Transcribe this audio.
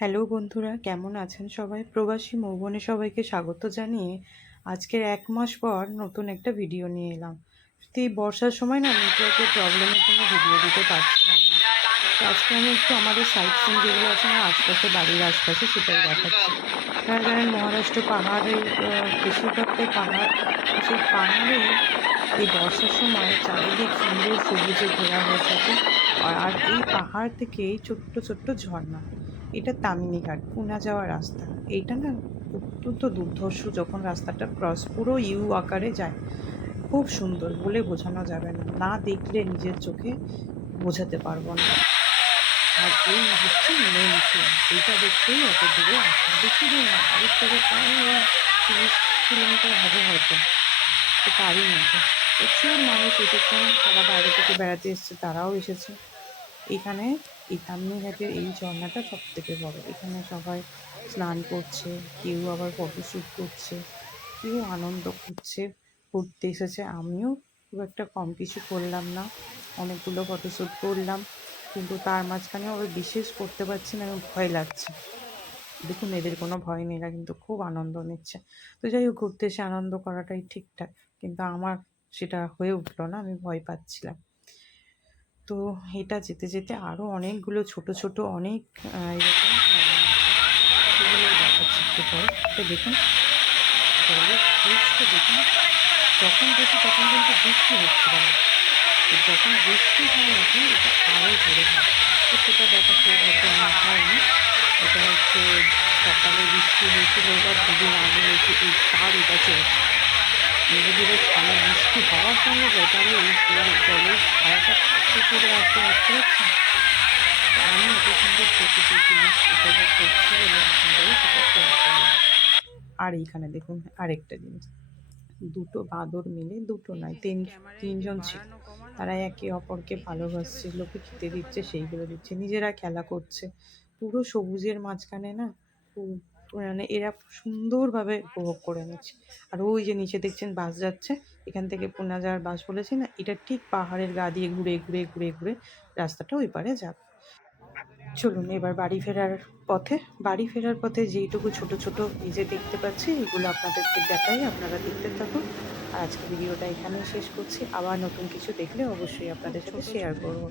Hello বন্ধুরা, কেমন আছেন সবাই? প্রবাসী মৌবনে সবাইকে স্বাগত জানিয়ে আজকের ১ মাস পর নতুন একটা ভিডিও নিয়ে এলাম। সত্যি এই বর্ষার সময় না নেটওয়ার্কের প্রবলেমের জন্য ভিডিও দিতে পারছিলাম না। তো আজকে আমি একটু আমাদের সাইট সিন যেগুলো আছে আমার আশপাশে, বাড়ির আশপাশে সেটাই দেখাচ্ছি। আপনারা জানেন মহারাষ্ট্র পাহাড়ে বেশিরভাগটাই পাহাড়। তো সেই পাহাড়ে এই বর্ষার সময় চারিদিক সুন্দর সবুজে ঘেরা হয়ে থাকে। আর এই পাহাড় থেকে ছোট্ট ছোট্ট ঝর্ণা। এটা তামিনি ঘাট, পুনা যাওয়ার রাস্তা। এইটা না অত্যন্ত দুর্ধর্ষ, যখন রাস্তাটা ক্রস পুরো ইউ আকারে যায়। খুব সুন্দর, বলে বোঝানো যাবে না, না দেখলে নিজের চোখে বোঝাতে পারবো না। আর এই হচ্ছে মেন ট্রেন, এইটা দেখতেই এত দূরে আসা। বেশি দূর না, বাড়ির থেকে প্রায় 30 কিলোমিটার হবে হয়তো, তো তারই মধ্যে প্রচুর মানুষ এসেছেন, যারা বাইরে থেকে বেড়াতে এসছে তারাও এসেছে। এখানে এই তামিলঘাটের এই ঝর্ণাটা সব থেকে বড়। এখানে সবাই স্নান করছে, কেউ আবার ফটোশ্যুট করছে, কেউ আনন্দ করছে, ঘুরতে এসেছে। আমিও খুব একটা কম কিছু করলাম না, অনেকগুলো ফটোশ্যুট করলাম, কিন্তু তার মাঝখানে আবার বিশেষ করতে পারছি না, আমি ভয় লাগছে। দেখুন, এদের কোনো ভয় নেই, এরা কিন্তু খুব আনন্দ নিচ্ছে। তো যাই হোক, ঘুরতে এসে আনন্দ করাটাই ঠিকঠাক, কিন্তু আমার সেটা হয়ে উঠলো না, আমি ভয় পাচ্ছিলাম। তো এটা যেতে যেতে আরও অনেকগুলো ছোট ছোট অনেক এরকম সেগুলো দেখাচ্ছি একটু পরে। তো দেখুন, জলের ফোর্সটা দেখুন। যখন দেখি তখন কিন্তু বৃষ্টি হচ্ছিল না, তো যখন বৃষ্টি হয় নাকি এটা আরও জোরে হয়। তো সেটা দেখা সৌভাগ্য আমার হয়নি। এটা হচ্ছে সকালে বৃষ্টি হয়েছিল, বা দুদিন আগে হয়েছে, এই তার এটা চলছে। ধীরে ধীরে মানে বৃষ্টি হওয়ার সঙ্গে তাহলে এই জলের ধারাটা কত জোরে আসতে আসতে হচ্ছে। আমি এত সুন্দর প্রকৃতির জিনিস উপভোগ করছি বলে আপনাদেরও সেটা শেয়ার করলাম। আর এইখানে দেখুন আরেকটা জিনিস, দুটো বাঁদর মিলে, দুটো নয় তিনজন ছিল। তারা একে অপরকে ভালোবাসছে, লোকে খেতে দিচ্ছে, সেইগুলো দিচ্ছে, নিজেরা খেলা করছে পুরো সবুজের মাঝখানে না। মানে এরা সুন্দরভাবে উপভোগ করে নিচ্ছে। আর ওই যে নিচে দেখছেন বাস যাচ্ছে, এখান থেকে পুনা যাওয়ার বাস বলেছি না, এটা ঠিক পাহাড়ের গা দিয়ে ঘুরে ঘুরে ঘুরে ঘুরে রাস্তাটা ওই পারে যাবে। চলুন এবার বাড়ি ফেরার পথে যেইটুকু ছোট ছোট এই যে দেখতে পাচ্ছি, এগুলো আপনাদেরকে দেখাই, আপনারা দেখতে থাকুন। আর আজকে ভিডিওটা এখানেই শেষ করছি। আবার নতুন কিছু দেখলে অবশ্যই আপনাদের সাথে শেয়ার করবো।